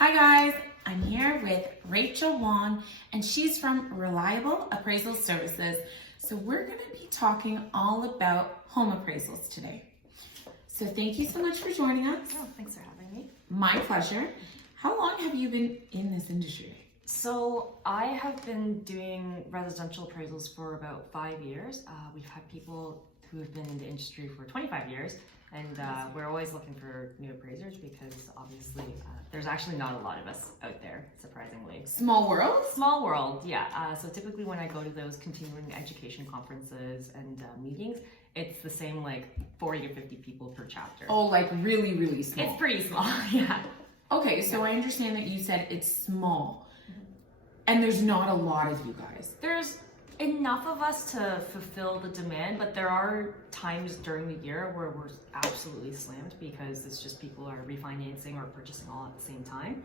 Hi guys, I'm here with Rachel Wong and she's from Reliable Appraisal Services. So we're going to be talking all about home appraisals today. So thank you so much for joining us. Oh, thanks for having me. My pleasure. How long have you been in this industry? So I have been doing residential appraisals for about 5 years. We've had people who have been in the industry for 25 years. And we're always looking for new appraisers because obviously there's actually not a lot of us out there, surprisingly. Small world? Small world, yeah. So typically when I go to those continuing education conferences and meetings, it's the same like 40 to 50 people per chapter. Oh, like really, really small. It's pretty small, yeah. Okay, so I understand that you said it's small and there's not a lot of you guys. There's enough of us to fulfill the demand, but there are times during the year where we're absolutely slammed because it's just people are refinancing or purchasing all at the same time,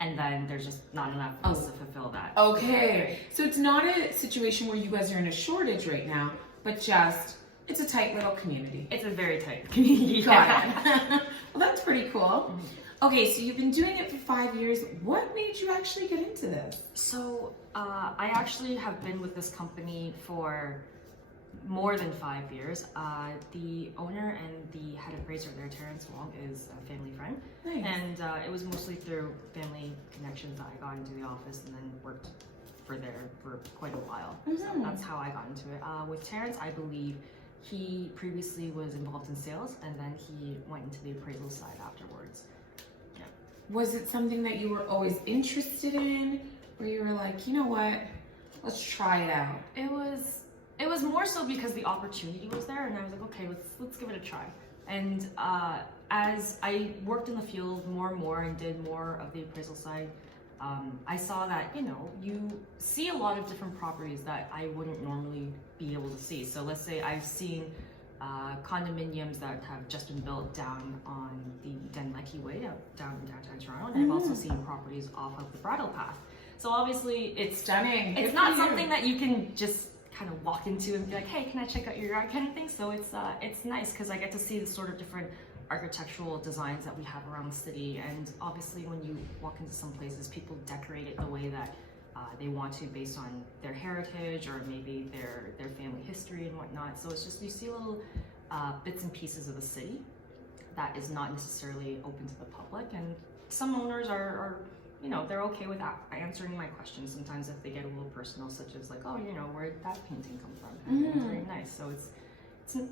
and then there's just not enough of us to fulfill that. Okay, so it's not a situation where you guys are in a shortage right now, but just it's a tight little community. It's a very tight community. Got it. Well, that's pretty cool. Okay, so you've been doing it for 5 years. What made you actually get into this? So I actually have been with this company for more than 5 years. The owner and the head appraiser there, Wong, is a family friend. Nice. And it was mostly through family connections that I got into the office and then worked for there for quite a while. So that's how I got into it. With Terrence, I believe he previously was involved in sales and then he went into the appraisal side afterwards. Was it something that you were always interested in, or you were like, you know what, let's try it out? It was more so because the opportunity was there, and I was like, okay, let's give it a try. And as I worked in the field more and more and did more of the appraisal side, I saw that you see a lot of different properties that I wouldn't normally be able to see. So let's say I've seen condominiums that have just been built down on the Denlecki Way down in downtown Toronto, and I've also seen properties off of the Bridle Path. So obviously it's Stunning. It's not something that you can just kind of walk into and be like, hey, can I check out your yard kind of thing. So it's nice because I get to see the sort of different architectural designs that we have around the city. And obviously when you walk into some places, people decorate it the way that they want to based on their heritage or maybe their family history and whatnot. So it's just, you see little bits and pieces of the city that is not necessarily open to the public. And some owners are they're okay with answering my questions sometimes if they get a little personal, such as like, oh, where did that painting come from? It's very nice. So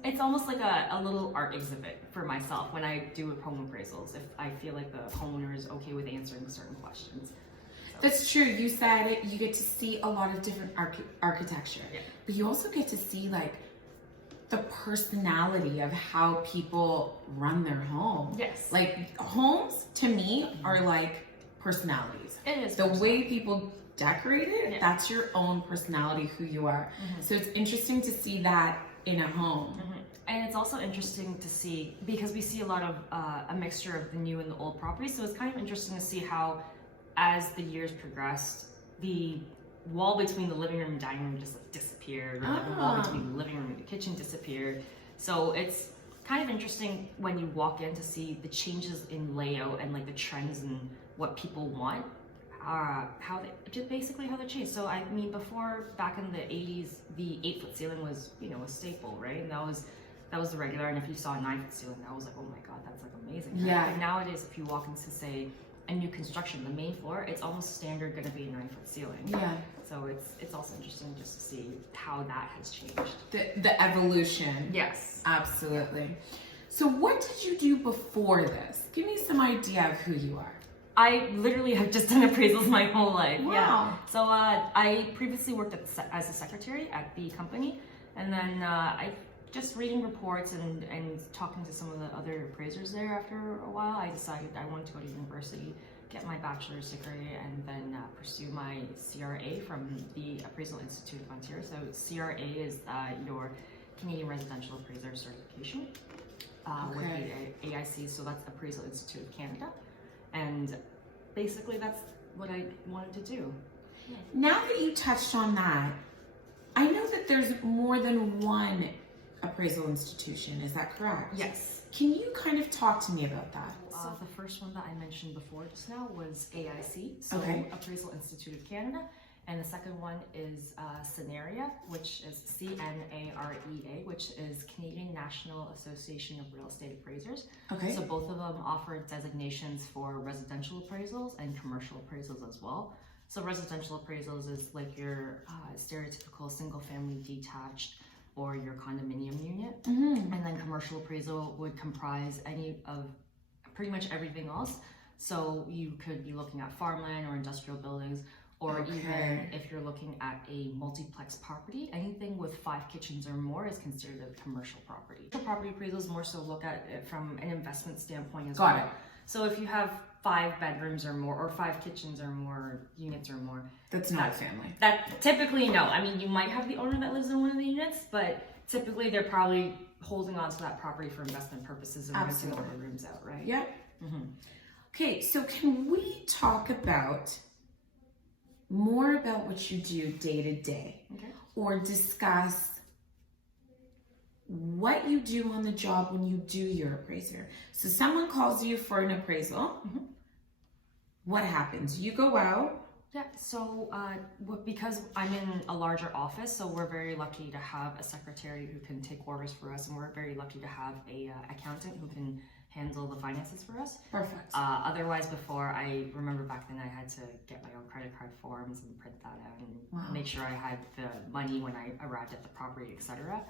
it's almost like a little art exhibit for myself when I do home appraisals, if I feel like the homeowner is okay with answering certain questions. That's true. You said you get to see a lot of different architecture, but you also get to see like the personality of how people run their home. Yes. Like homes to me are like personalities. It is. The way people decorate it, that's your own personality, who you are. So it's interesting to see that in a home. And it's also interesting to see, because we see a lot of a mixture of the new and the old properties. So it's kind of interesting to see how, as the years progressed, the wall between the living room and dining room just like disappeared, or the wall between the living room and the kitchen disappeared. So it's kind of interesting when you walk in to see the changes in layout and like the trends and what people want, how they changed. So I mean, before, back in the 80s, the 8-foot ceiling was a staple, right? And that was the regular. And if you saw a 9-foot ceiling, that was like, oh my god, that's like amazing. Right? Yeah. But nowadays, if you walk into, say, a new construction, the main floor, it's almost standard going to be a 9-foot ceiling. Yeah. So it's also interesting just to see how that has changed. The evolution. Yes. Absolutely. So what did you do before this? Give me some idea of who you are. I literally have just done appraisals my whole life. Wow. Yeah. So I previously worked as a secretary at the company, and then I just reading reports and talking to some of the other appraisers there. After a while, I decided I wanted to go to university, get my bachelor's degree, and then pursue my CRA from the Appraisal Institute of Ontario. So CRA is your Canadian Residential Appraiser certification with the AIC. So that's Appraisal Institute of Canada, and basically that's what I wanted to do. Now that you touched on that, I know that there's more than one appraisal institution, is that correct? Yes. Can you kind of talk to me about that? The first one that I mentioned before just now was AIC, so Okay. Appraisal Institute of Canada. And the second one is CNAREA, which is CNAREA, which is Canadian National Association of Real Estate Appraisers. Okay. So both of them offer designations for residential appraisals and commercial appraisals as well. So residential appraisals is like your stereotypical single-family detached or your condominium unit. Mm-hmm. And then commercial appraisal would comprise any of pretty much everything else. So you could be looking at farmland or industrial buildings, or even if you're looking at a multiplex property, anything with 5 kitchens or more is considered a commercial property. Property appraisals more so look at it from an investment standpoint as well. Got it. So if you have 5 bedrooms or more, or 5 kitchens or more, units or more, That's not a family. that typically no. I mean, you might have the owner that lives in one of the units, but typically they're probably holding on to that property for investment purposes and renting all the rooms out, right? Yeah. Mm-hmm. Okay, so can we talk about more about what you do day to day, Okay. or discuss what you do on the job when you do your appraiser? So someone calls you for an appraisal. Mhm. What happens? You go out. Yeah, so because I'm in a larger office, so we're very lucky to have a secretary who can take orders for us, and we're very lucky to have a accountant who can handle the finances for us. Perfect. Otherwise, before, I remember back then I had to get my own credit card forms and print that out and Wow. make sure I had the money when I arrived at the property, etc.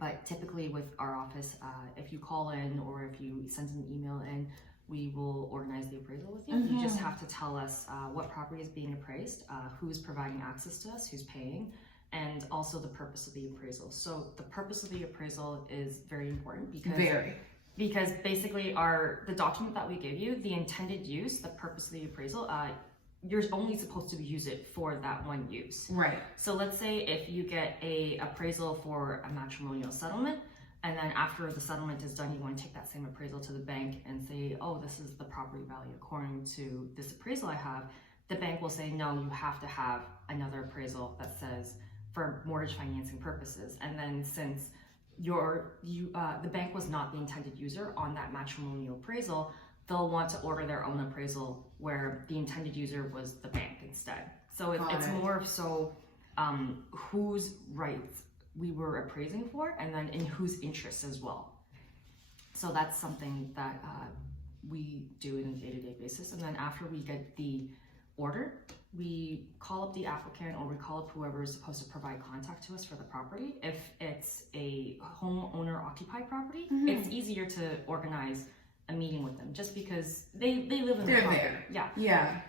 But typically with our office, if you call in or if you send an email in, we will organize the appraisal with you. You just have to tell us what property is being appraised, who's providing access to us, who's paying, and also the purpose of the appraisal. So the purpose of the appraisal is very important because basically the document that we give you, the intended use, the purpose of the appraisal, you're only supposed to use it for that one use. Right. So let's say if you get a appraisal for a matrimonial settlement, and then after the settlement is done, you want to take that same appraisal to the bank and say, oh, this is the property value according to this appraisal I have. The bank will say, no, you have to have another appraisal that says for mortgage financing purposes. And then since the bank was not the intended user on that matrimonial appraisal, they'll want to order their own appraisal where the intended user was the bank instead. So it's more of whose rights we were appraising for, and then in whose interest as well. So that's something that we do on a day-to-day basis. And then after we get the order, we call up the applicant or we call up whoever is supposed to provide contact to us for the property. If it's a homeowner occupied property, it's easier to organize a meeting with them just because they live in the property. There. Yeah.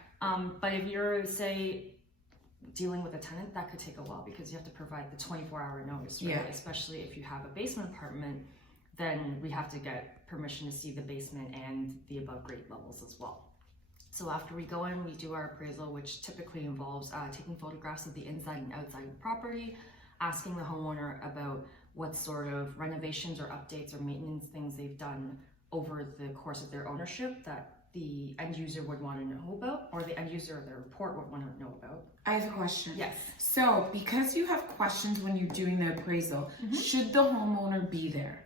But if you're, say, dealing with a tenant, that could take a while because you have to provide the 24-hour notice, right? Yeah. Especially if you have a basement apartment, then we have to get permission to see the basement and the above grade levels as well. So after we go in, we do our appraisal, which typically involves taking photographs of the inside and outside of the property, asking the homeowner about what sort of renovations or updates or maintenance things they've done over the course of their ownership that the end user would want to know about, or the end user of their report would want to know about. I have a question. Yes. So, because you have questions when you're doing the appraisal, should the homeowner be there?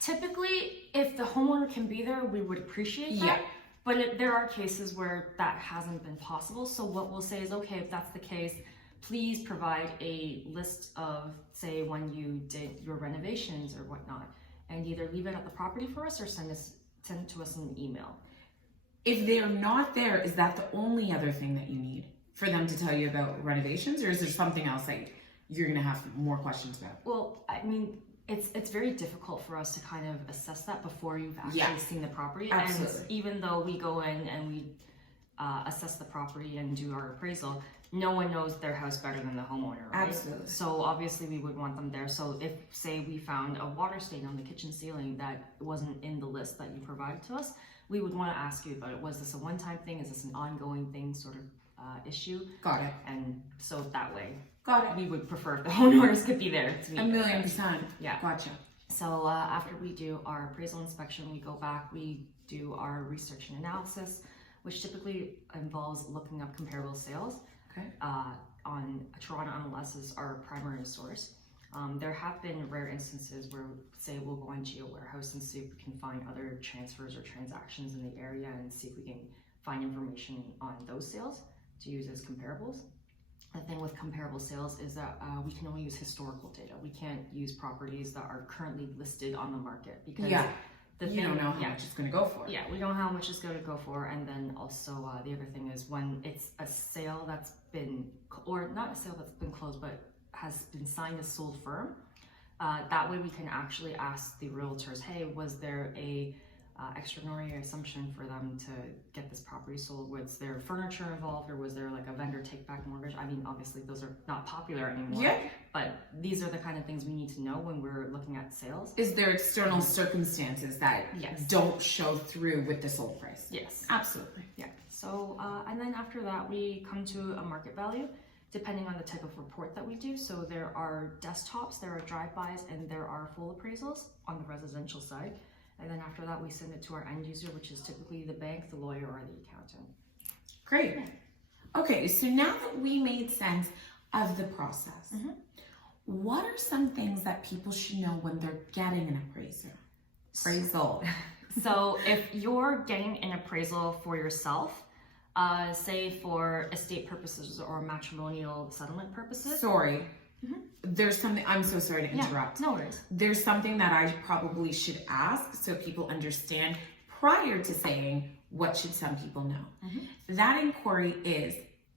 Typically, if the homeowner can be there, we would appreciate that. Yeah. But there are cases where that hasn't been possible. So what we'll say is, okay, if that's the case, please provide a list of, say, when you did your renovations or whatnot, and either leave it at the property for us or send it to us in an email. If they're not there, is that the only other thing that you need for them to tell you about renovations, or is there something else that you're gonna have more questions about? Well, I mean, it's very difficult for us to kind of assess that before you've actually seen the property. Absolutely. And even though we go in and we assess the property and do our appraisal, no one knows their house better than the homeowner, right? Absolutely. So obviously we would want them there. So if, say, we found a water stain on the kitchen ceiling that wasn't in the list that you provided to us, we would want to ask you about it. Was this a one-time thing? Is this an ongoing thing, sort of issue? Got it. And so that way, Got it. we would prefer if the homeowners could be there to meet. 1,000,000%. Yeah. Gotcha. So after we do our appraisal inspection, we go back, we do our research and analysis, which typically involves looking up comparable sales. Okay. On Toronto MLS is our primary source. There have been rare instances where, say, we'll go on Geo Warehouse and see if we can find other transfers or transactions in the area and see if we can find information on those sales to use as comparables. The thing with comparable sales is that we can only use historical data. We can't use properties that are currently listed on the market because you don't know how much it's going to go for. Yeah, we don't know how much it's going to go for. And then also the other thing is when it's a sale that's been, or not a sale that's been closed, but has been signed as sold firm, that way we can actually ask the realtors, hey, was there a extraordinary assumption for them to get this property sold? Was there furniture involved, or was there like a vendor take back mortgage? I mean, obviously those are not popular anymore, but these are the kind of things we need to know when we're looking at sales. Is there external circumstances that don't show through with the sold price? Yes, absolutely. Yeah. So and then after that we come to a market value depending on the type of report that we do. So there are desktops, there are drive-bys, and there are full appraisals on the residential side. And then after that, we send it to our end user, which is typically the bank, the lawyer, or the accountant. Great. Yeah. Okay, so now that we made sense of the process, what are some things that people should know when they're getting an appraisal? So if you're getting an appraisal for yourself, say for estate purposes or matrimonial settlement purposes. There's something, I'm so sorry to interrupt. No worries. There's something that I probably should ask so people understand prior to saying what should some people know. That inquiry is,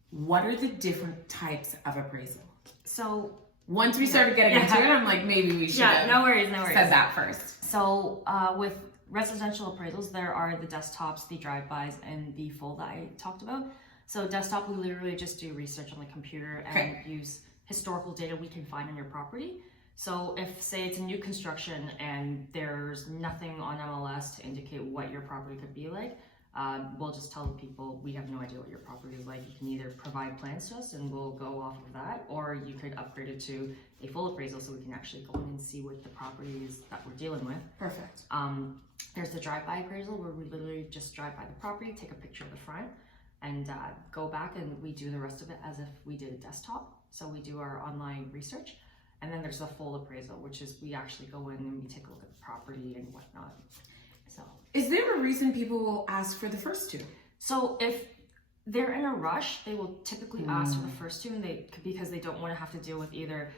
what are the different types of appraisal? So once we started getting into it, I'm like, maybe we should have no worries. said that first. So with residential appraisals, there are the desktops, the drive-bys, and the full that I talked about. So desktop, we literally just do research on the computer and use historical data we can find on your property. So if, say, it's a new construction and there's nothing on MLS to indicate what your property could be like, we'll just tell people we have no idea what your property is like. You can either provide plans to us and we'll go off of that, or you could upgrade it to a full appraisal so we can actually go in and see what the property is that we're dealing with. Perfect. There's the drive-by appraisal where we literally just drive by the property, take a picture of the front, and go back and we do the rest of it as if we did a desktop. So we do our online research, and then there's the full appraisal, which is we actually go in and we take a look at the property and whatnot. So, is there a reason people will ask for the first two? So if they're in a rush, they will typically ask for the first two, and because they don't want to have to deal with either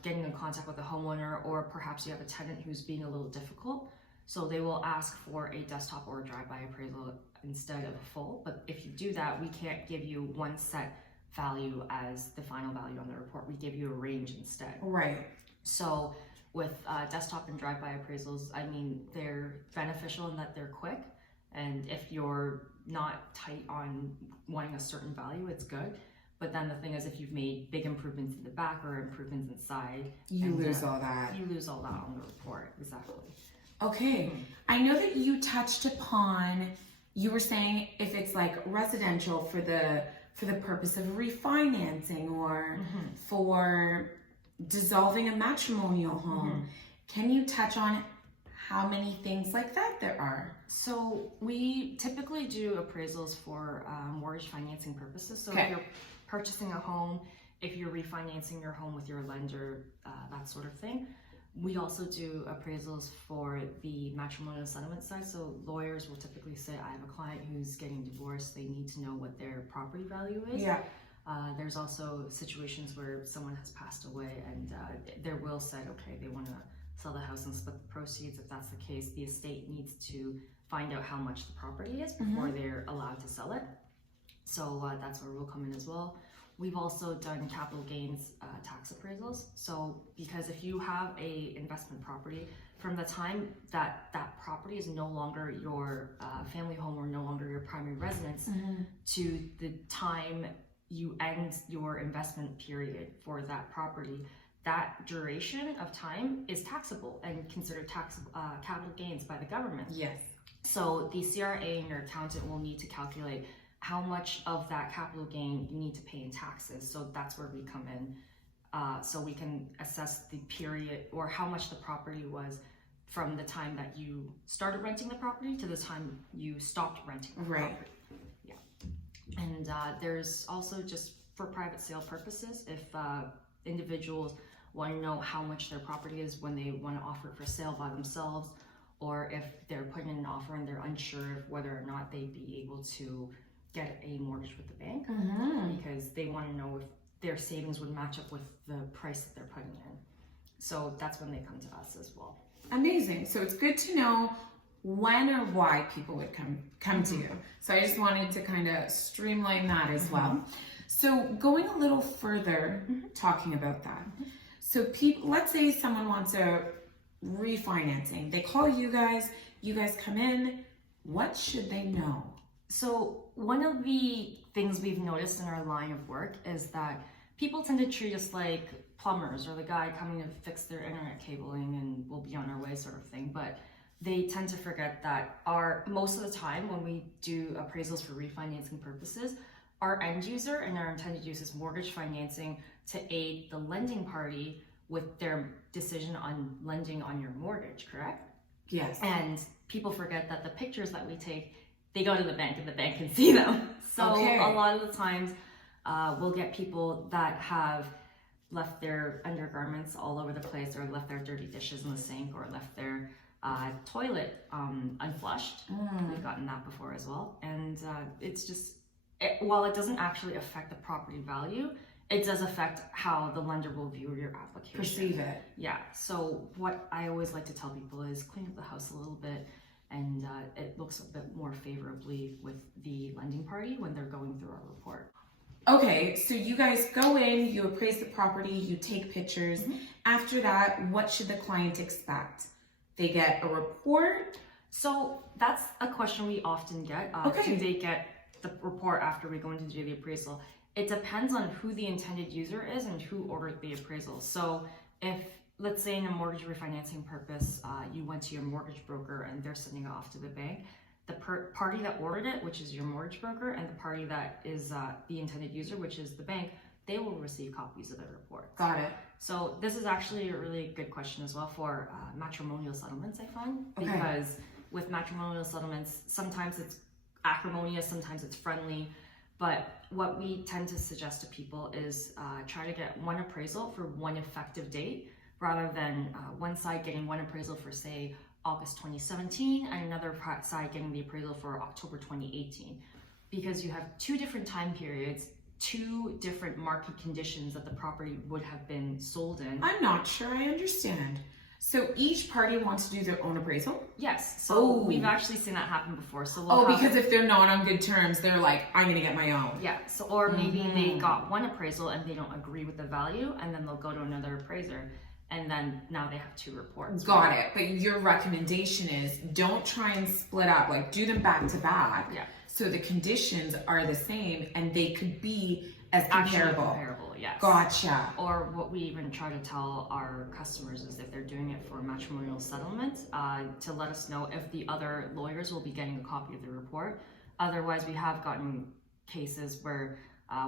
getting in contact with the homeowner, or perhaps you have a tenant who's being a little difficult. So they will ask for a desktop or a drive-by appraisal instead of a full. But if you do that, we can't give you one set value as the final value on the report. We give you a range instead. Right. So with desktop and drive-by appraisals, I mean, they're beneficial in that they're quick. And if you're not tight on wanting a certain value, it's good. But then the thing is, if you've made big improvements in the back or improvements inside, you lose all that. You lose all that on the report, exactly. Okay. I know that you touched upon, you were saying if it's like residential for the purpose of refinancing or for dissolving a matrimonial home. Can you touch on how many things like that there are? So we typically do appraisals for mortgage financing purposes. So if you're purchasing a home, if you're refinancing your home with your lender, that sort of thing. We also do appraisals for the matrimonial settlement side. So lawyers will typically say, I have a client who's getting divorced. They need to know what their property value is. There's also situations where someone has passed away and their will said, okay, they want to sell the house and split the proceeds. If that's the case, the estate needs to find out how much the property is before they're allowed to sell it. So that's where we'll come in as well. We've also done capital gains tax appraisals. So because if you have a investment property, from the time that that property is no longer your family home or no longer your primary residence to the time you end your investment period for that property, that duration of time is taxable and considered taxable capital gains by the government. Yes. So the CRA and your accountant will need to calculate how much of that capital gain you need to pay in taxes. So that's where we come in. So we can assess the period or how much the property was from the time that you started renting the property to the time you stopped renting the property. Yeah. And there's also, just for private sale purposes, if individuals want to know how much their property is when they want to offer it for sale by themselves, or if they're putting in an offer and they're unsure of whether or not they'd be able to get a mortgage with the bank, because they want to know if their savings would match up with the price that they're putting in. So that's when they come to us as well. Amazing. So it's good to know when or why people would come to you. So I just wanted to kind of streamline that as well. So going a little further, talking about that. So people, let's say someone wants a refinancing. They call you guys come in. What should they know? So one of the things we've noticed in our line of work is that people tend to treat us like plumbers or the guy coming to fix their internet cabling and we'll be on our way sort of thing. But they tend to forget that most of the time when we do appraisals for refinancing purposes, our end user and our intended use is mortgage financing to aid the lending party with their decision on lending on your mortgage, correct? Yes. And people forget that the pictures that we take, they go to the bank and the bank can see them. So a lot of the times we'll get people that have left their undergarments all over the place, or left their dirty dishes in the sink, or left their toilet unflushed. We've gotten that before as well. And it's just, while it doesn't actually affect the property value, it does affect how the lender will view your application. Perceive it. Yeah. So what I always like to tell people is clean up the house a little bit, and it looks a bit more favorably with the lending party when they're going through our report. Okay, so you guys go in, you appraise the property, you take pictures. After that, what should the client expect? They get a report? So that's a question we often get. Do they get the report after we go in to do the appraisal? It depends on who the intended user is and who ordered the appraisal. So if, let's say in a mortgage refinancing purpose, you went to your mortgage broker and they're sending it off to the bank, the party that ordered it, which is your mortgage broker, and the party that is the intended user, which is the bank, they will receive copies of the report. Got it. So this is actually a really good question as well for matrimonial settlements, I find, because with matrimonial settlements, sometimes it's acrimonious, sometimes it's friendly, but what we tend to suggest to people is try to get one appraisal for one effective date, rather than one side getting one appraisal for, say, August 2017 and another side getting the appraisal for October 2018, because you have two different time periods, two different market conditions that the property would have been sold in. I'm not sure I understand. So each party wants to do their own appraisal? Yes. So we've actually seen that happen before. So because if they're not on good terms, they're like, I'm gonna get my own. Yeah. So, or maybe they got one appraisal and they don't agree with the value, and then they'll go to another appraiser, and then now they have two reports. Got it. But your recommendation is don't try and split up, like do them back to back. Yeah. So the conditions are the same and they could be as Actually comparable. comparable, yes. Gotcha. Or what we even try to tell our customers is if they're doing it for matrimonial settlement, to let us know if the other lawyers will be getting a copy of the report. Otherwise, we have gotten cases where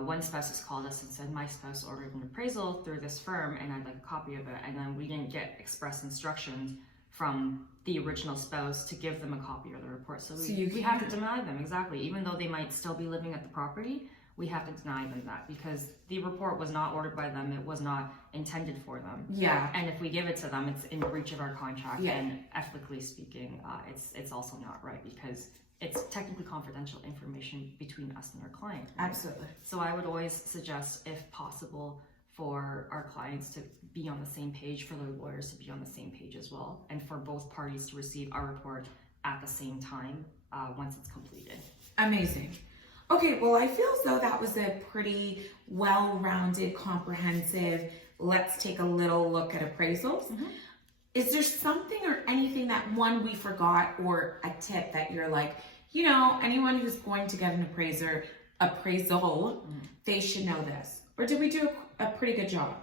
one spouse has called us and said, my spouse ordered an appraisal through this firm and I'd like a copy of it. And then we didn't get express instructions from the original spouse to give them a copy of the report. So we have to deny them, exactly. Even though they might still be living at the property, we have to deny them that because the report was not ordered by them. It was not intended for them. Yeah. And if we give it to them, it's in breach of our contract. Yeah. And ethically speaking, it's also not right because it's technically confidential information between us and our client. Right? Absolutely. So I would always suggest, if possible, for our clients to be on the same page, for their lawyers to be on the same page as well, and for both parties to receive our report at the same time once it's completed. Amazing. Okay, well, I feel as though that was a pretty well-rounded, comprehensive, let's take a little look at appraisals. Mm-hmm. Is there something or anything that we forgot, or a tip that you're like, anyone who's going to get an appraisal, they should know this? Or did we do a pretty good job?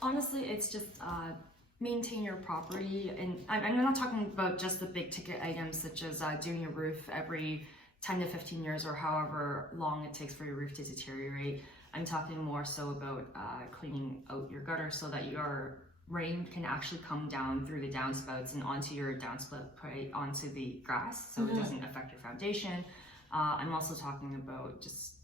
Honestly, it's just maintain your property. And I'm not talking about just the big ticket items such as doing your roof every 10 to 15 years or however long it takes for your roof to deteriorate. I'm talking more so about cleaning out your gutter so that your rain can actually come down through the downspouts and onto your downspout, onto the grass, so it doesn't affect your foundation. I'm also talking about just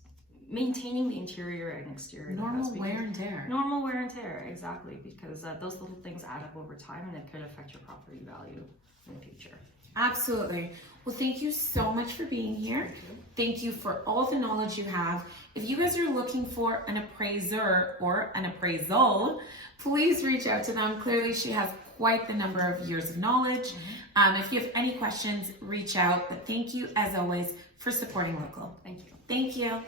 maintaining the interior and exterior. Normal wear and tear. Normal wear and tear, exactly, because those little things add up over time and it could affect your property value in the future. Absolutely. Well, thank you so much for being here. Thank you for all the knowledge you have. If you guys are looking for an appraiser or an appraisal, please reach out to them. Clearly, she has quite the number of years of knowledge. If you have any questions, reach out. But thank you, as always, for supporting local. Thank you. Thank you.